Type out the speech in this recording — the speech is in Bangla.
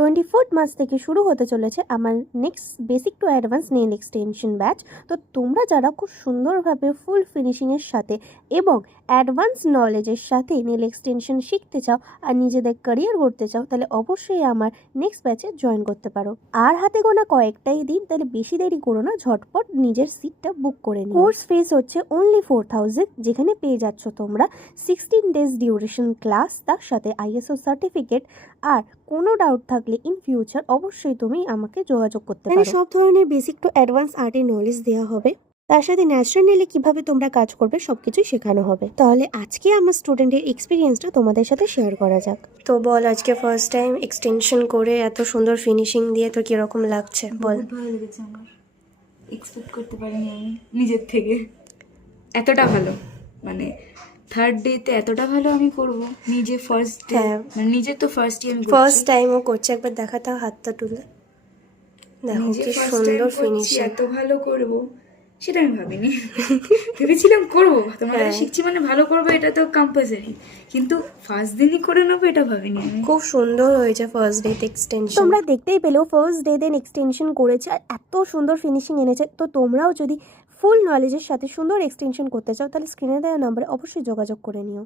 24 মাস থেকে শুরু হতে চলেছে আমার next basic to advance nail extension batch. তো তোমরা যারা খুব সুন্দরভাবে ফুল ফিনিশিংয়ের সাথে এবং অ্যাডভান্স নলেজের সাথে নেল এক্সটেনশন শিখতে চাও আর নিজেদের ক্যারিয়ার গড়তে চাও, তাহলে অবশ্যই আমার নেক্সট ব্যাচে জয়েন করতে পারো। আর হাতে গোনা কয়েকটাই দিন, তাহলে বেশি দেরি করো না, ঝটপট নিজের সিটটা বুক করে নিও। কোর্স ফিস হচ্ছে অনলি 4000, যেখানে পেয়ে যাচ্ছ তোমরা 16 ডেজ ডিউরেশন ক্লাস, তার সাথে ISO সার্টিফিকেট। আর কোনো ডাউট থাকলে ইন ফিউচার অবশ্যই তুমি আমাকে যোগাযোগ করতে পারো। সব ধরনের বেসিক টু অ্যাডভান্স আর্টের নলেজ দেওয়া হবে, তার সাথে ন্যাচারাল নেলে কীভাবে তোমরা কাজ করবে সবকিছুই শেখানো হবে। তাহলে আজকে আমার স্টুডেন্টের এক্সপিরিয়েন্সটা তোমাদের সাথে শেয়ার করা যাক। তো বল, আজকে ফার্স্ট টাইম এক্সটেনশন করে এত সুন্দর ফিনিশিং দিয়ে তো কিরকম লাগছে বল? ভালো লেগেছে আমার, এক্সপেক্ট করতে পারিনি আমি নিজের থেকে এতটা ভালো। মানে থার্ড ডেতে এতটা ভালো আমি করব নিজে ফার্স্ট ডে। হ্যাঁ, মানে নিজে তো ফার্স্ট ডে আমি ফার্স্ট টাইমও করছে। একবার দেখাতে হাতটা তুলে দেখো নিজে কি ফার্স্ট সুন্দর টাইম করছি, ফিনিশিং। এত ভালো করব সেটা আমি ভাবিনি। ভেবেছিলাম করবো তোমার কাছে হ্যাঁ, শিখছি মানে ভালো করবো, এটা তো কম্পালসারি, কিন্তু ফার্স্ট দিনই করে নেবো এটা ভাবিনি আমি। খুব সুন্দর হয়েছে ফার্স্ট ডে এক্সটেনশন। তোমরা দেখতেই পেলেও ফার্স্ট ডে দেন এক্সটেনশন করেছে আর এত সুন্দর ফিনিশিং এনেছে। তো তোমরাও যদি ফুল নলেজের সাথে সুন্দর এক্সটেনশন করতে চাও, তাহলে স্ক্রিনে দেওয়া নম্বরে অবশ্যই যোগাযোগ করে নিও।